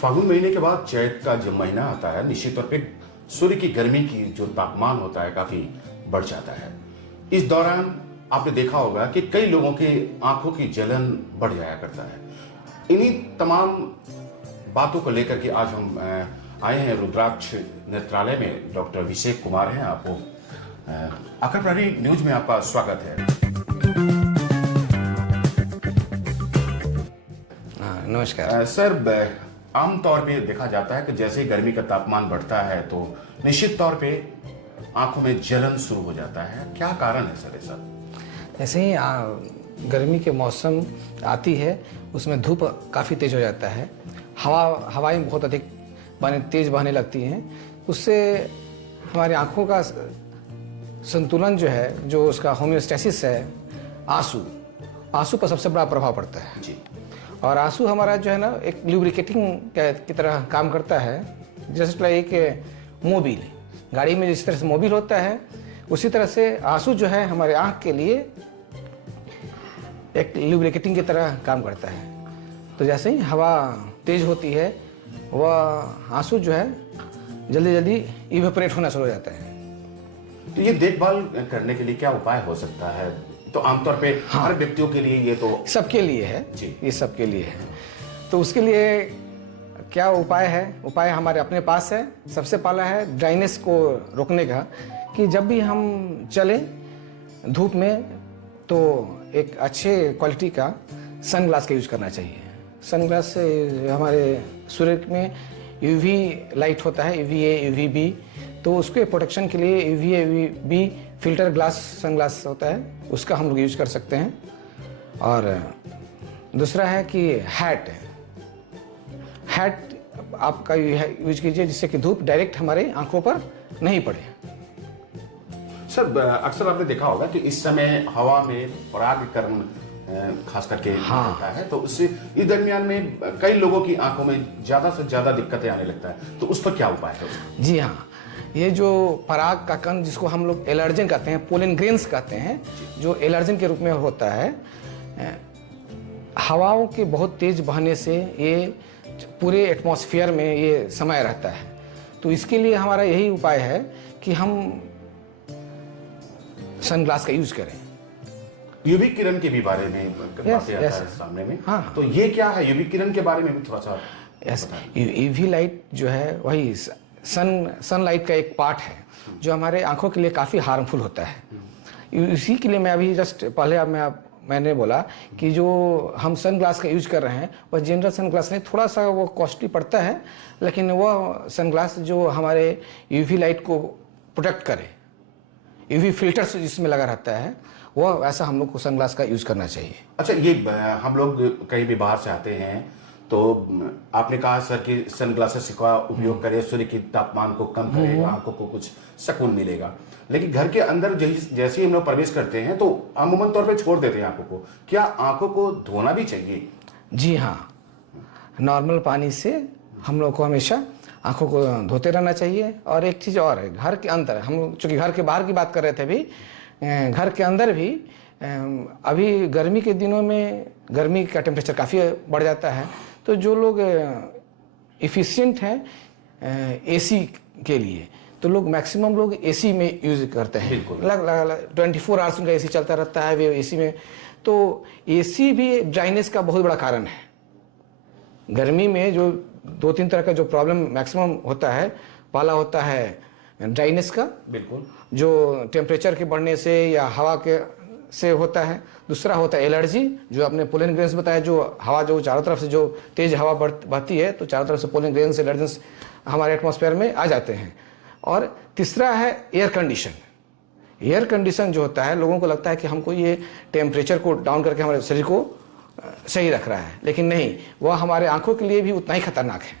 फागुन महीने के बाद चैत का जब महीना आता है, निश्चित तौर पे सूर्य की गर्मी की जो तापमान होता है काफी बढ़ जाता है। इस दौरान आपने देखा होगा कि कई लोगों की आंखों की जलन बढ़ जाया करता है। इन्हीं तमाम बातों को लेकर के आज हम आए हैं रुद्राक्ष नेत्रालय में। डॉक्टर अभिषेक कुमार हैं। आपको आकाशवाणी न्यूज में आपका स्वागत है। नमस्कार सर, आमतौर पे देखा जाता है कि जैसे गर्मी का तापमान बढ़ता है तो निश्चित तौर पे आंखों में जलन शुरू हो जाता है। क्या कारण है सर ऐसा? ऐसे ही गर्मी के मौसम आती है, उसमें धूप काफ़ी तेज हो जाता है, हवाएं बहुत अधिक तेज बहने लगती हैं। उससे हमारी आंखों का संतुलन जो है, जो उसका होम्योस्टेसिस है, आंसू पर सबसे बड़ा प्रभाव पड़ता है जी। और आंसू हमारा जो है ना एक ल्यूब्रिकेटिंग की तरह काम करता है। जैसे एक मोबिल, गाड़ी में जिस तरह से मोबिल होता है, उसी तरह से आंसू जो है हमारे आँख के लिए एक ल्यूब्रिकेटिंग की तरह काम करता है। तो जैसे ही हवा तेज होती है, वह आंसू जो है जल्दी जल्दी इवेपोरेट होना शुरू हो जाता है। तो ये देखभाल करने के लिए क्या उपाय हो सकता है? तो आमतौर पे हर व्यक्तियों के लिए ये तो सबके लिए है जी। ये सबके लिए है। तो उसके लिए क्या उपाय है? उपाय हमारे अपने पास है। सबसे पहला है ड्राइनेस को रोकने का, कि जब भी हम चलें धूप में तो एक अच्छे क्वालिटी का सनग्लास का यूज करना चाहिए। सनग्लास से हमारे सूर्य में यूवी लाइट होता है, यूवीए यूवीबी, तो उसके प्रोटेक्शन के लिए UVA UVB filter glass sunglass होता है, उसका हम लोग यूज कर सकते हैं। और दूसरा है कि हैट आपका यूज कीजिए, जिससे कि धूप डायरेक्ट हमारे आंखों पर नहीं पड़े। सर, अक्सर आपने देखा होगा कि इस समय हवा में परागकण खास करके होता है, तो उससे इस दरमियान में कई लोगों की आंखों में ज्यादा से ज्यादा दिक्कतें आने लगता है। तो उस पर क्या उपाय है उसका? जी हाँ, ये जो पराग का कण, जिसको हम लोग एलर्जन कहते हैं, पोलन ग्रेन्स कहते हैं, जो एलर्जन के रूप में होता है, हवाओं के बहुत तेज बहने से ये पूरे एटमॉस्फेयर में ये समय रहता है। तो इसके लिए हमारा यही उपाय है कि हम सनग्लास का यूज करें। यूवी किरण के भी बारे में बातें आता है सामने में। हाँ। तो ये क्या है? यूवी किरण के बारे में भी थोड़ा सा यूवी लाइट जो है वही सनलाइट का एक पार्ट है, जो हमारे आंखों के लिए काफ़ी हार्मफुल होता है। इसी के लिए मैं अभी जस्ट पहले मैंने बोला कि जो हम सनग्लास का यूज कर रहे हैं वह जनरल सनग्लास नहीं, थोड़ा सा वो कॉस्टली पड़ता है, लेकिन वह सनग्लास जो हमारे यूवी लाइट को प्रोटेक्ट करे, यूवी फिल्टर जिसमें लगा रहता है, वह ऐसा हम लोग को सनग्लास का यूज करना चाहिए। अच्छा, ये हम लोग कहीं भी बाहर से आते हैं तो आपने कहा सर कि सनग्लासेस का उपयोग करें, सूर्य की तापमान को कम करेगा, आंखों को कुछ सुकून मिलेगा। लेकिन घर के अंदर जैसे ही हम लोग प्रवेश करते हैं तो अमूमन तौर पे छोड़ देते हैं आंखों को। क्या आंखों को धोना भी चाहिए? जी हाँ, नॉर्मल पानी से हम लोग को हमेशा आंखों को धोते रहना चाहिए। और एक चीज़ और है, घर के अंदर, हम चूँकि घर के बाहर की बात कर रहे थे अभी, घर के अंदर भी अभी गर्मी के दिनों में गर्मी का टेम्परेचर काफ़ी बढ़ जाता है। तो जो लोग एफिशिएंट हैं एसी के लिए, तो लोग मैक्सिमम लोग एसी में यूज करते हैं। लग 24 आवर्स उनका एसी चलता रहता है, वे एसी में। तो एसी भी ड्राइनेस का बहुत बड़ा कारण है। गर्मी में जो 2-3 तरह का जो प्रॉब्लम मैक्सिमम होता है, पहला होता है ड्राइनेस का, बिल्कुल, जो टेम्परेचर के बढ़ने से या हवा के से होता है। दूसरा होता है एलर्जी, जो आपने पोलन ग्रेन्स बताया, जो हवा जो चारों तरफ से जो तेज हवा बहती है, तो चारों तरफ से पोलन ग्रेन्स एलर्जेंस हमारे एटमॉस्फेयर में आ जाते हैं। और तीसरा है एयर कंडीशन। एयर कंडीशन जो होता है, लोगों को लगता है कि हमको ये टेम्परेचर को डाउन करके हमारे शरीर को सही रख रहा है, लेकिन नहीं, वह हमारे आंखों के लिए भी उतना ही खतरनाक है।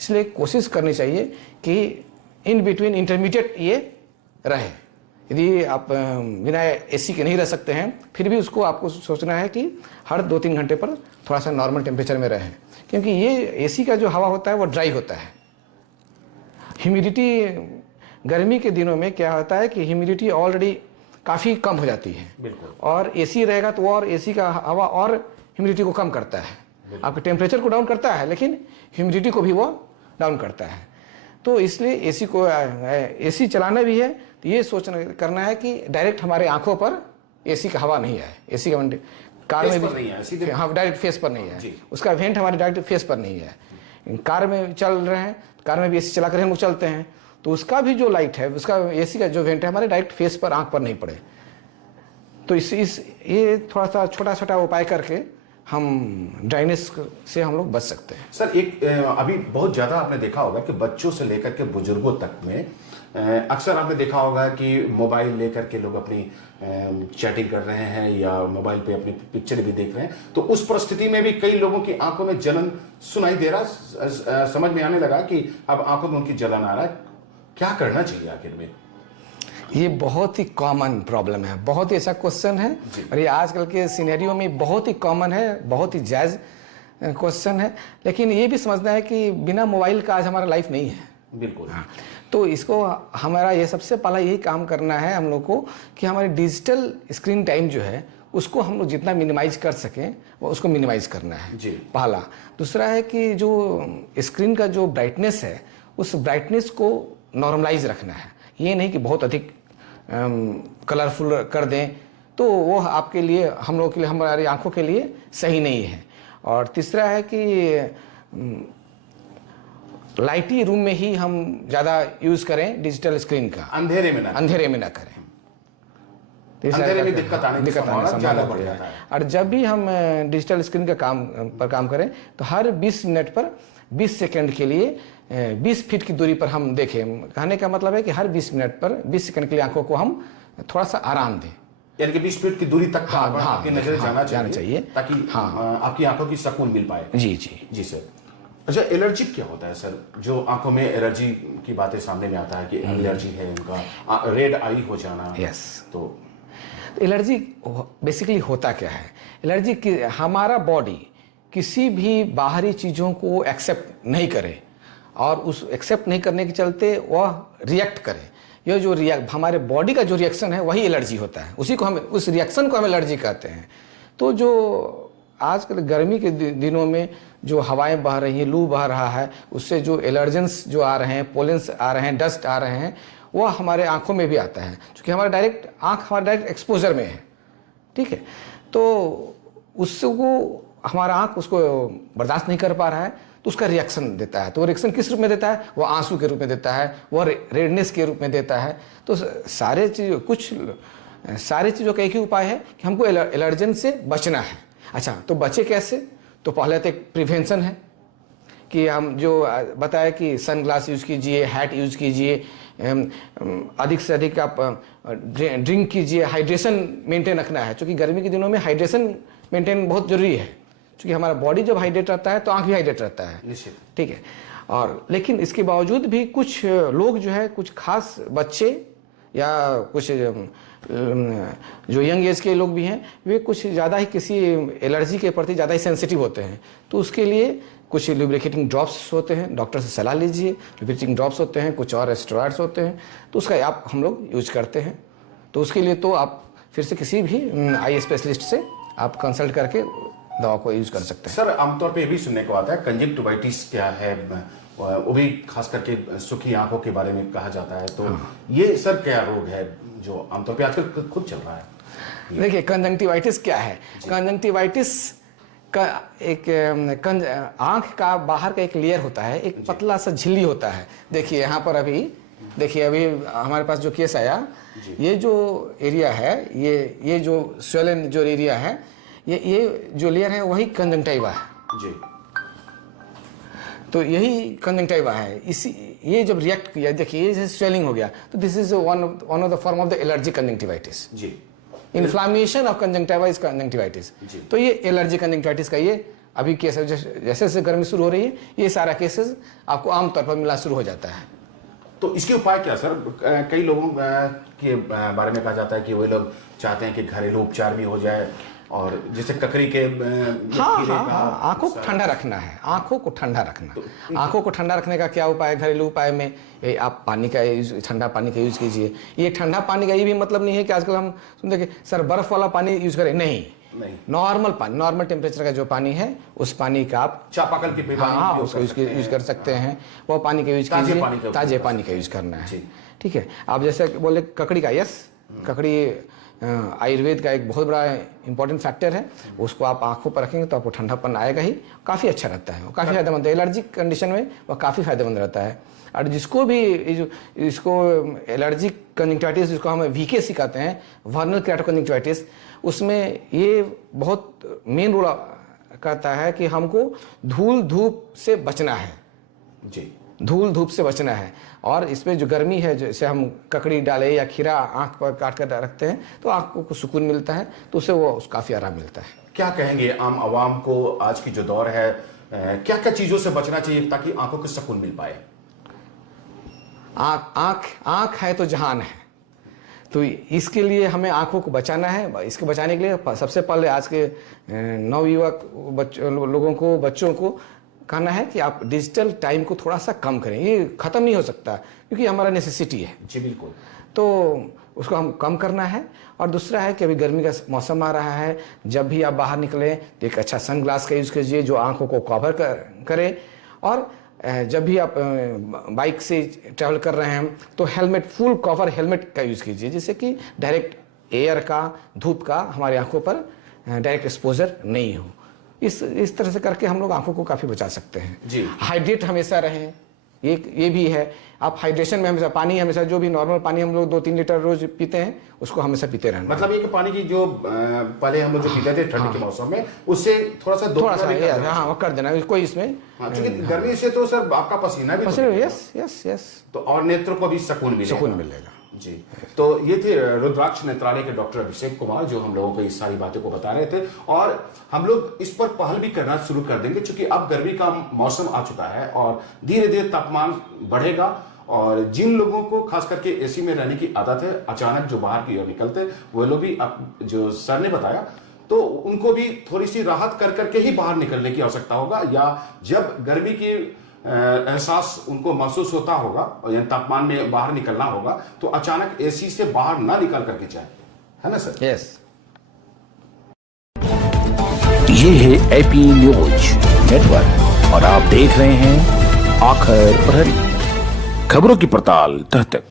इसलिए कोशिश करनी चाहिए कि इन बिटवीन इंटरमीडिएट ये रहे। यदि आप बिना एसी के नहीं रह सकते हैं, फिर भी उसको आपको सोचना है कि हर 2-3 घंटे पर थोड़ा सा नॉर्मल टेम्परेचर में रहें, क्योंकि ये एसी का जो हवा होता है वो ड्राई होता है। ह्यूमिडिटी गर्मी के दिनों में क्या होता है कि ह्यूमिडिटी ऑलरेडी काफ़ी कम हो जाती है, बिल्कुल, और एसी रहेगा तो और एसी का हवा और ह्यूमिडिटी को कम करता है। आपके टेम्परेचर को डाउन करता है, लेकिन ह्यूमिडिटी को भी वो डाउन करता है। तो इसलिए एसी चलाना भी है तो ये सोचना करना है कि डायरेक्ट हमारे आंखों पर एसी का हवा नहीं आए। एसी का कार में भी हाँ डायरेक्ट फेस पर नहीं है, उसका वेंट हमारे डायरेक्ट फेस पर नहीं है। कार में चल रहे हैं, कार में भी एसी चला कर हम लोग चलते हैं, तो उसका भी जो लाइट है, उसका एसी का जो वेंट है हमारे डायरेक्ट फेस पर, आंख पर नहीं पड़े। तो ये थोड़ा सा छोटा छोटा उपाय करके हम ड्राइनेस से हम लोग बच सकते हैं। सर एक अभी बहुत ज़्यादा आपने देखा होगा कि बच्चों से लेकर के बुजुर्गों तक में अक्सर आपने देखा होगा कि मोबाइल लेकर के लोग अपनी चैटिंग कर रहे हैं या मोबाइल पे अपनी पिक्चर भी देख रहे हैं। तो उस परिस्थिति में भी कई लोगों की आंखों में जलन सुनाई दे रहा, समझ में आने लगा कि अब आंखों में उनकी जलन आ रहा है। क्या करना चाहिए आखिर में? ये बहुत ही कॉमन प्रॉब्लम है, बहुत ही ऐसा क्वेश्चन है और ये आजकल के सिनेरियो में बहुत ही कॉमन है, बहुत ही जायज़ क्वेश्चन है। लेकिन ये भी समझना है कि बिना मोबाइल का आज हमारा लाइफ नहीं है। बिल्कुल। हाँ, तो इसको हमारा ये सबसे पहला यही काम करना है हम लोग को कि हमारी डिजिटल स्क्रीन टाइम जो है उसको हम लोग जितना मिनिमाइज कर सकें वो उसको मिनिमाइज करना है जी। पहला। दूसरा है कि जो स्क्रीन का जो ब्राइटनेस है उस ब्राइटनेस को नॉर्मलाइज रखना है। ये नहीं कि बहुत अधिक कलरफुल कर दें, तो वो आपके लिए, हम लोग के लिए, हमारी आंखों के लिए सही नहीं है। और तीसरा है कि लाइटी रूम में ही हम ज़्यादा यूज़ करें डिजिटल स्क्रीन का, अंधेरे में ना करें। अंधेरे में दिक्कत आने ज़्यादा बढ़ जाता है। और जब भी हम डिजिटल स्क्रीन का काम करें तो हर 20 मिनट पर 20 सेकंड के लिए 20 फीट की दूरी पर हम देखें। कहने का मतलब है कि हर 20 मिनट पर 20 सेकंड के लिए आंखों को हम थोड़ा सा आराम दें, यानी कि 20 फीट की दूरी तक आपकी नजर जाना चाहिए ताकि आपकी आंखों की सुकून मिल पाए। जी सर। अच्छा, एलर्जी क्या होता है सर? जो आंखों में एलर्जी की बातें सामने में आता है कि एलर्जी है उनका, रेड आई हो जाना। यस। तो एलर्जी बेसिकली होता क्या है? एलर्जी हमारा बॉडी किसी भी बाहरी चीज़ों को एक्सेप्ट नहीं करे और उस एक्सेप्ट नहीं करने के चलते वह रिएक्ट करे। यह जो हमारे बॉडी का जो रिएक्शन है वही एलर्जी होता है, उस रिएक्शन को हम एलर्जी कहते हैं। तो जो आजकल गर्मी के दिनों में जो हवाएं बह रही हैं, लू बह रहा है, उससे जो एलर्जेंस जो आ रहे हैं, पोलेंस आ रहे हैं, डस्ट आ रहे हैं, वह हमारे आंखों में भी आता है, क्योंकि हमारा डायरेक्ट एक्सपोजर में है। ठीक है, तो उसको हमारा आंख उसको बर्दाश्त नहीं कर पा रहा है, तो उसका रिएक्शन देता है। तो वो रिएक्शन किस रूप में देता है? वो आंसू के रूप में देता है, वो रेडनेस के रूप में देता है। तो सारे चीज़ों का एक ही उपाय है कि हमको एलर्जन से बचना है। अच्छा, तो बचे कैसे? तो पहले तो एक प्रिवेंशन है कि हम जो बताया कि सन ग्लास यूज़ कीजिए, हैट यूज़ कीजिए, अधिक से अधिक आप ड्रिंक कीजिए, हाइड्रेशन मेंटेन रखना है, क्योंकि गर्मी के दिनों में हाइड्रेशन मेंटेन बहुत जरूरी है, क्योंकि हमारा बॉडी जब हाइड्रेट रहता है तो आंख भी हाइड्रेट रहता है। निश्चित। ठीक है। और लेकिन इसके बावजूद भी कुछ लोग जो है, कुछ खास बच्चे या कुछ जो यंग एज के लोग भी हैं, वे कुछ ज़्यादा ही किसी एलर्जी के प्रति ज़्यादा ही सेंसिटिव होते हैं। तो उसके लिए कुछ लुब्रिकेटिंग ड्रॉप्स होते हैं, डॉक्टर से सलाह लीजिए। लुब्रिकेटिंग ड्रॉप्स होते हैं, कुछ और स्टेरॉइड्स होते हैं, तो उसका हम लोग यूज करते हैं। तो उसके लिए तो आप फिर से किसी भी आई स्पेशलिस्ट से आप कंसल्ट करके दवा को यूज कर सकते हैं। सर, आमतौर पे ये भी सुनने को आता है कंजक्टिवाइटिस क्या है, वो भी खास करके सूखी आंखों के बारे में कहा जाता है। तो ये सर क्या रोग है जो आमतौर पे आजकल खुद चल रहा है? देखिए, कंजक्टिवाइटिस क्या है? कंजक्टिवाइटिस का एक आंख का बाहर का एक लेयर होता है, एक पतला सा झिल्ली होता है। देखिए यहाँ पर अभी हमारे पास जो केस आया, ये जो एरिया है, ये जो स्वेलन जो एरिया है, ये जो लेयर है वही कंजंक्टिवा है जी। तो यही कंजंक्टिवा है। ये जब रिएक्ट किया, देखिए ये स्वेलिंग हो गया, तो this is one of the form of the allergy conjunctivitis जी। Inflammation of conjunctiva is conjunctivitis. तो ये एलर्जी कंजंक्टिवाइटिस का ये अभी केस है। जैसे जैसे गर्मी शुरू हो रही है, ये सारा केसेस आपको आमतौर पर मिलना शुरू हो जाता है। तो इसके उपाय क्या सर? कई लोगों के बारे में कहा जाता है कि वे लोग चाहते हैं कि घरेलू उपचार भी हो जाए, और जैसे ककड़ी के आंखों को ठंडा रखना है। आंखों को ठंडा रखना, आंखों को ठंडा रखने का क्या उपाय है? घरेलू उपाय में आप पानी का ठंडा पानी का यूज कीजिए। ये ठंडा पानी का ये भी मतलब नहीं है कि आजकल हम सुनते कि सर बर्फ वाला पानी यूज करें, नहीं। नहीं। नॉर्मल पानी, नॉर्मल टेम्परेचर का जो पानी है उस पानी का आप चापाकल की पानी हाँ उपयोग उसको कर सकते यूज हैं। कर सकते हैं। वो पानी का यूज ताजे कीजिए, पानी का ताजे उपयोग पानी का यूज करना है। जी। ठीक है। आप जैसे बोले ककड़ी का, यस, ककड़ी आयुर्वेद का एक बहुत बड़ा इंपॉर्टेंट फैक्टर है। उसको आप आंखों पर रखेंगे तो आपको ठंडापन आएगा ही, काफ़ी अच्छा रहता है, वो काफ़ी फायदेमंद है। एलर्जी कंडीशन में वह काफ़ी फायदेमंद रहता है। और जिसको भी इसको एलर्जी कंजक्टिवाइटिस, जिसको हम वीकेसी कहते हैं, वर्नल केराटोकंजक्टिवाइटिस, उसमें ये बहुत मेन रोल करता है कि हमको धूल धूप से बचना है। जी, धूल धूप से बचना है। और इसमें जो गर्मी है, जैसे हम ककड़ी डाले या खीरा आंख पर काट कर रखते हैं तो आंख को सुकून मिलता है, तो उससे वो काफ़ी आराम मिलता है। क्या कहेंगे आम आवाम को, आज की जो दौर है, क्या क्या चीजों से बचना चाहिए ताकि आंखों को सुकून मिल पाए? आंख है तो जहान है, तो इसके लिए हमें आंखों को बचाना है। इसको बचाने के लिए सबसे पहले आज के नवयुवक लोगों को, बच्चों को कहना है कि आप डिजिटल टाइम को थोड़ा सा कम करें। ये ख़त्म नहीं हो सकता क्योंकि हमारा नेसेसिटी है। जी बिल्कुल। तो उसको हम कम करना है। और दूसरा है कि अभी गर्मी का मौसम आ रहा है, जब भी आप बाहर निकलें तो एक अच्छा सन ग्लास का यूज़ कीजिए जो आंखों को कवर करे। और जब भी आप बाइक से ट्रैवल कर रहे हैं तो हेलमेट, फुल कवर हेलमेट का यूज़ कीजिए, जिससे कि डायरेक्ट एयर का, धूप का हमारी आंखों पर डायरेक्ट एक्सपोजर नहीं हो। इस तरह से करके हम लोग आंखों को काफ़ी बचा सकते हैं। जी। हाइड्रेट हमेशा रहें, ये भी है। आप हाइड्रेशन में हमेशा पानी, हमेशा जो भी नॉर्मल पानी हम लोग 2-3 लीटर रोज पीते हैं उसको हमेशा पीते रहना। मतलब ये कि पानी की जो पहले हम लोग जो पीते थे ठंड के मौसम में, उससे थोड़ा सा थोड़ा सा हाँ कर देना, कोई इसमें क्योंकि गर्मी से तो सर आपका पसीना भी पसीना, यस तो और नेत्रों को भी सुकून मिलेगा। जी। तो ये थे रुद्राक्ष नेत्रालय के डॉक्टर अभिषेक कुमार, जो हम लोगों को इस सारी बातों को बता रहे थे। और हम लोग इस पर पहल भी करना शुरू कर देंगे क्योंकि अब गर्मी का मौसम आ चुका है और धीरे धीरे तापमान बढ़ेगा। और जिन लोगों को खास करके एसी में रहने की आदत है, अचानक जो बाहर की ओर निकलते हैं, वो लोग भी, जो सर ने बताया, तो उनको भी थोड़ी सी राहत कर करके ही बाहर निकलने की आवश्यकता होगा। या जब गर्मी की एहसास उनको महसूस होता होगा और यानी तापमान में बाहर निकलना होगा, तो अचानक एसी से बाहर ना निकल करके जाए, है ना सर? यस। ये है एपी न्यूज नेटवर्क और आप देख रहे हैं आखिर प्रहरी, खबरों की पड़ताल तह तक।